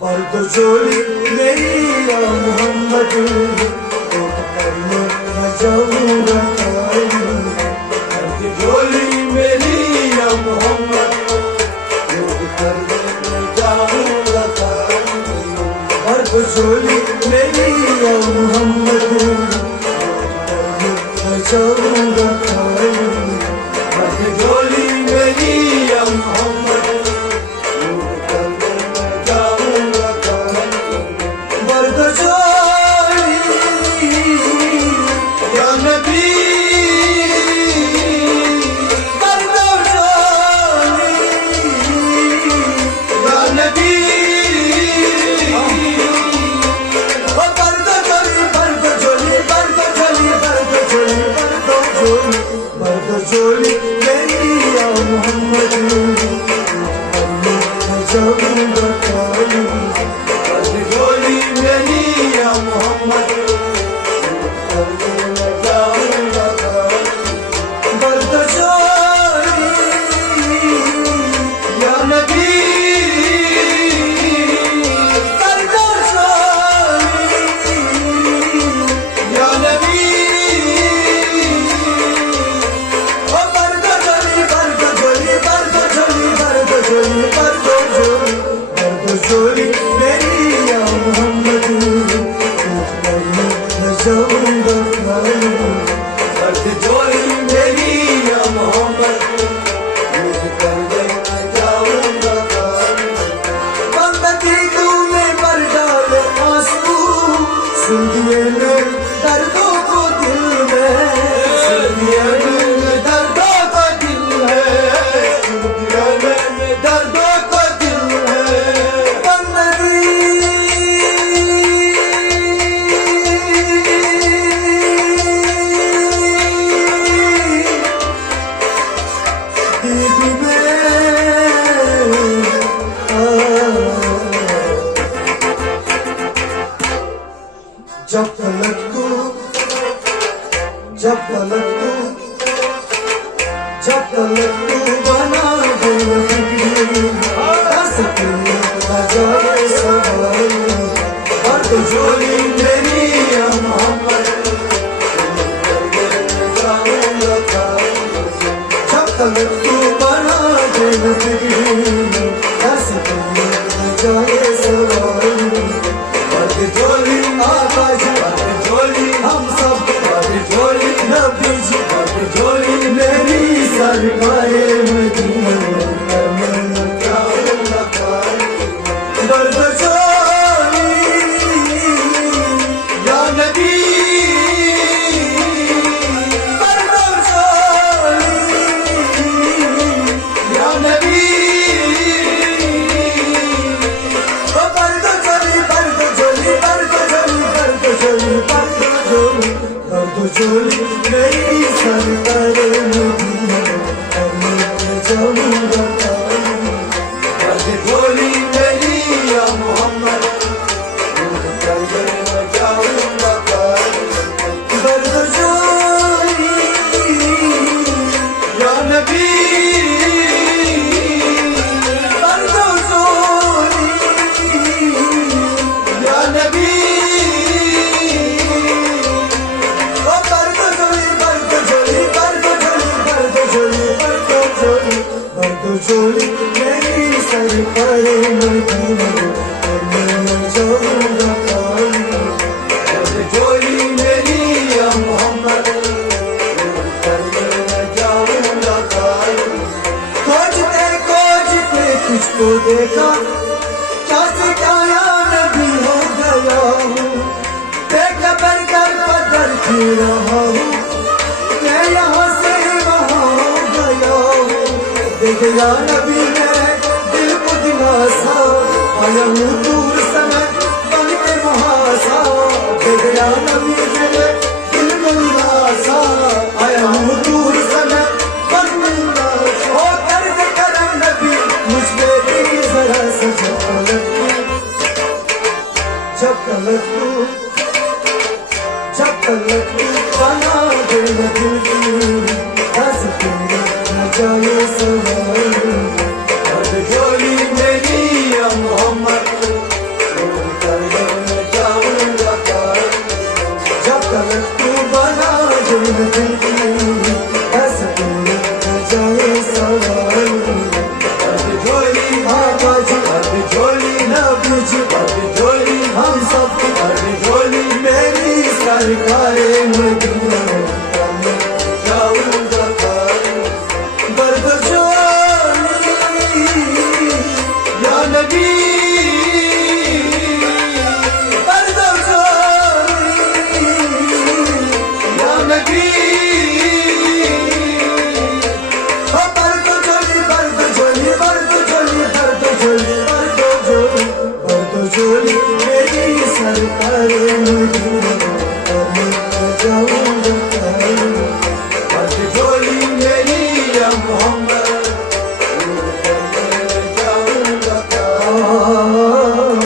बर्दोजोली मेरी या मोहम्मद तो करने न जाऊंगा बर्दोजोली मेरी या मोहम्मद तो करने न जाऊंगा बर्दोजोली मेरी या मोहम्मद तो करने न जाऊंगा बर्दोजोली मेरी या मोहम्मद बर्दोजोली मेरी या मोहम्मद बर्दोजोली मेरी या मोहम्मद बर्दोजोली या नबी बर्दोजोली या नबी बर्दोजोली मेरी या मोहम्मद न जाऊंगा बर्दोजोली मेरी या मोहम्मद न जाऊंगा बंदगी तूने पर डाले आंसू सुन दिए मेरे दर्दों को दिल में सुन दिए मेरे दर्दों को दिल है सुन दिया मेरे दर्दों जब तलक तू बना दे बर्दोजोली मेरी या मोहम्मद जब तलक तू बना दे बर्दोजोली आकाश बर्दोजोली हम सब बर्दोजोली नबी जी बर्दोजोली मेरी सरकारे मदीना बर्दोजोली या नबी बर्दोजोली या नबी बर्दोजोली मेरी सरकारे मदीना जाऊंगा बर्दोजोली मेरी या मोहम्मद जाऊंगा बर्दोजोली या नबी बर्दोजोली या नबी बर्दोजोली मेरी सरकारे मदीना जाऊंगा बर्दोजोली मेरी या मोहम्मद जाऊंगा खोजते तुझको देखा क्या से क्या नबी हो गया हूँ देखा बरकर पदर की रहा हूँ मैं यहाँ से वहाँ हो गया हूँ देख या नबी मैं दिल को दिलासा आया हूँ दूर समय बन के मुहासा देख या नबी